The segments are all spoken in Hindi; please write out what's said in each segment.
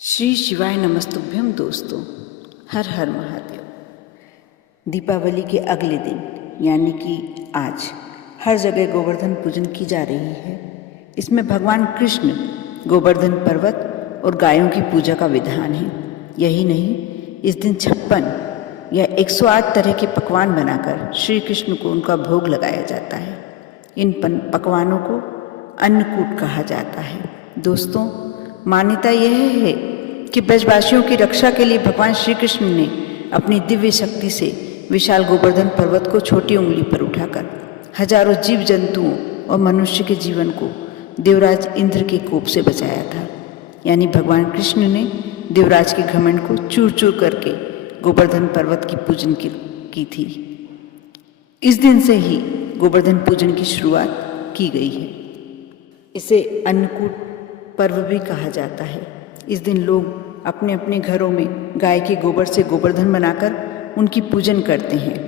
श्री शिवाय नमस्तुभ्यम। दोस्तों, हर हर महादेव। दीपावली के अगले दिन यानी कि आज हर जगह गोवर्धन पूजन की जा रही है। इसमें भगवान कृष्ण गोवर्धन पर्वत और गायों की पूजा का विधान है। यही नहीं, इस दिन 56 या 108 तरह के पकवान बनाकर श्री कृष्ण को उनका भोग लगाया जाता है। इन पकवानों को अन्नकूट कहा जाता है। दोस्तों, मान्यता यह है कि ब्रजवासियों की रक्षा के लिए भगवान श्री कृष्ण ने अपनी दिव्य शक्ति से विशाल गोवर्धन पर्वत को छोटी उंगली पर उठाकर हजारों जीव जंतुओं और मनुष्य के जीवन को देवराज इंद्र के कोप से बचाया था। यानी भगवान कृष्ण ने देवराज के घमंड को चूर चूर करके गोवर्धन पर्वत की पूजन की थी। इस दिन से ही गोवर्धन पूजन की शुरुआत की गई है। इसे अन्नकूट पर्व भी कहा जाता है। इस दिन लोग अपने अपने घरों में गाय के गोबर से गोवर्धन बनाकर उनकी पूजन करते हैं।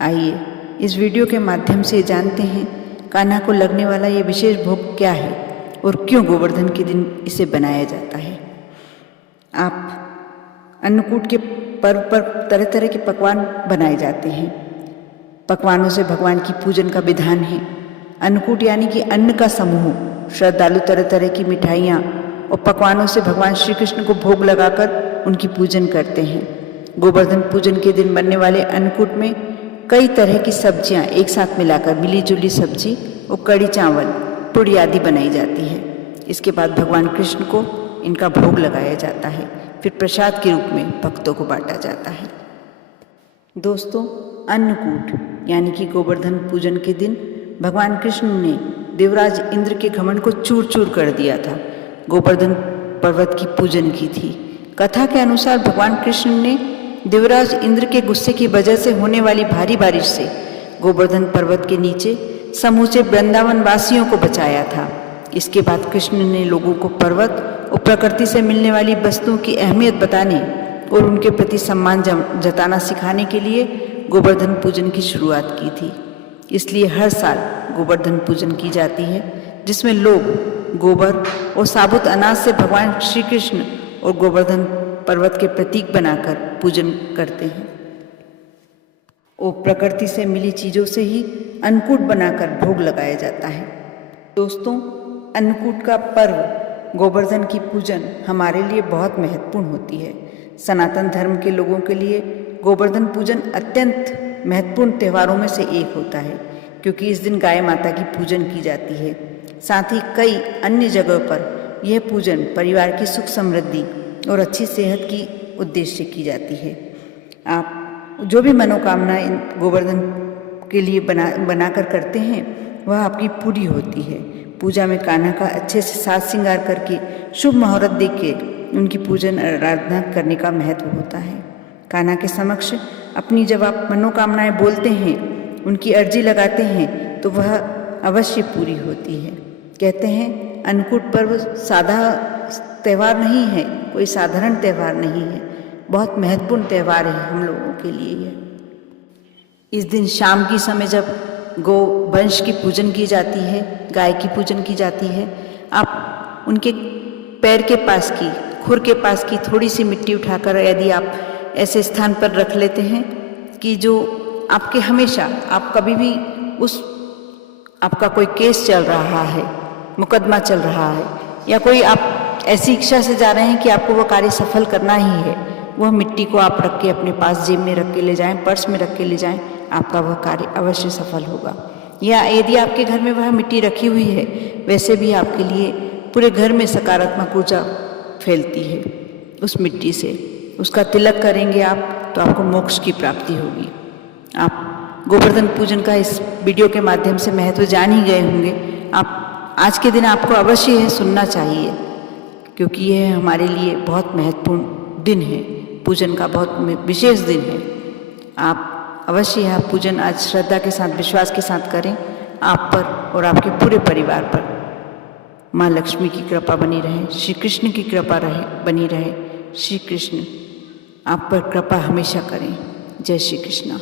आइए इस वीडियो के माध्यम से जानते हैं कान्हा को लगने वाला ये विशेष भोग क्या है और क्यों गोवर्धन के दिन इसे बनाया जाता है। अन्नकूट के पर्व पर तरह तरह के पकवान बनाए जाते हैं। पकवानों से भगवान की पूजन का विधान है। अन्नकूट यानी कि अन्न का समूह। श्रद्धालु तरह तरह की मिठाइयाँ और पकवानों से भगवान श्री कृष्ण को भोग लगाकर उनकी पूजन करते हैं। गोवर्धन पूजन के दिन बनने वाले अन्नकूट में कई तरह की सब्जियां एक साथ मिलाकर मिली जुली सब्जी और कड़ी चावल पुड़ी आदि बनाई जाती है। इसके बाद भगवान कृष्ण को इनका भोग लगाया जाता है। फिर प्रसाद के रूप में भक्तों को बांटा जाता है। दोस्तों, अन्नकूट यानी कि गोवर्धन पूजन के दिन भगवान कृष्ण ने देवराज इंद्र के घमंड को चूर चूर कर दिया था। गोवर्धन पर्वत की पूजन की थी। कथा के अनुसार भगवान कृष्ण ने देवराज इंद्र के गुस्से की वजह से होने वाली भारी बारिश से गोवर्धन पर्वत के नीचे समूचे वृंदावन वासियों को बचाया था। इसके बाद कृष्ण ने लोगों को पर्वत और प्रकृति से मिलने वाली वस्तुओं की अहमियत बताने और उनके प्रति सम्मान जताना सिखाने के लिए गोवर्धन पूजन की शुरुआत की थी। इसलिए हर साल गोवर्धन पूजन की जाती है, जिसमें लोग गोबर और साबुत अनाज से भगवान श्री कृष्ण और गोवर्धन पर्वत के प्रतीक बनाकर पूजन करते हैं और प्रकृति से मिली चीज़ों से ही अन्नकूट बनाकर भोग लगाया जाता है। दोस्तों, अन्नकूट का पर्व गोवर्धन की पूजन हमारे लिए बहुत महत्वपूर्ण होती है। सनातन धर्म के लोगों के लिए गोवर्धन पूजन अत्यंत महत्वपूर्ण त्योहारों में से एक होता है, क्योंकि इस दिन गाय माता की पूजन की जाती है। साथ ही कई अन्य जगहों पर यह पूजन परिवार की सुख समृद्धि और अच्छी सेहत की उद्देश्य की जाती है। आप जो भी मनोकामना गोवर्धन के लिए बनाकर करते हैं वह आपकी पूरी होती है। पूजा में कान्हा का अच्छे से साज श्रृंगार करके शुभ मुहूर्त देख के उनकी पूजन आराधना करने का महत्व होता है। कान्हा के समक्ष अपनी जब आप मनोकामनाएं बोलते हैं, उनकी अर्जी लगाते हैं, तो वह अवश्य पूरी होती है। कहते हैं अन्नकूट पर्व सादा त्यौहार नहीं है, कोई साधारण त्यौहार नहीं है, बहुत महत्वपूर्ण त्यौहार है हम लोगों के लिए यह। इस दिन शाम की समय जब गौ वंश की पूजन की जाती है, गाय की पूजन की जाती है, आप उनके पैर के पास की, खुर के पास की थोड़ी सी मिट्टी उठाकर यदि आप ऐसे स्थान पर रख लेते हैं कि जो आपके हमेशा, आप कभी भी आपका कोई केस चल रहा है, मुकदमा चल रहा है, या कोई आप ऐसी इच्छा से जा रहे हैं कि आपको वो कार्य सफल करना ही है, वह मिट्टी को आप रख के अपने पास जेब में रख के ले जाएं, पर्स में रख के ले जाएं, आपका वह कार्य अवश्य सफल होगा। या यदि आपके घर में वह मिट्टी रखी हुई है, वैसे भी आपके लिए पूरे घर में सकारात्मक ऊर्जा फैलती है। उस मिट्टी से उसका तिलक करेंगे आप तो आपको मोक्ष की प्राप्ति होगी। आप गोवर्धन पूजन का इस वीडियो के माध्यम से महत्व जान ही गए होंगे। आप आज के दिन आपको अवश्य यह सुनना चाहिए, क्योंकि यह हमारे लिए बहुत महत्वपूर्ण दिन है, पूजन का बहुत विशेष दिन है। आप अवश्य यह पूजन आज श्रद्धा के साथ, विश्वास के साथ करें। आप पर और आपके पूरे परिवार पर माँ लक्ष्मी की कृपा बनी रहे, श्री कृष्ण की कृपा बनी रहे। श्री कृष्ण आप पर कृपा हमेशा करें। जय श्री कृष्ण।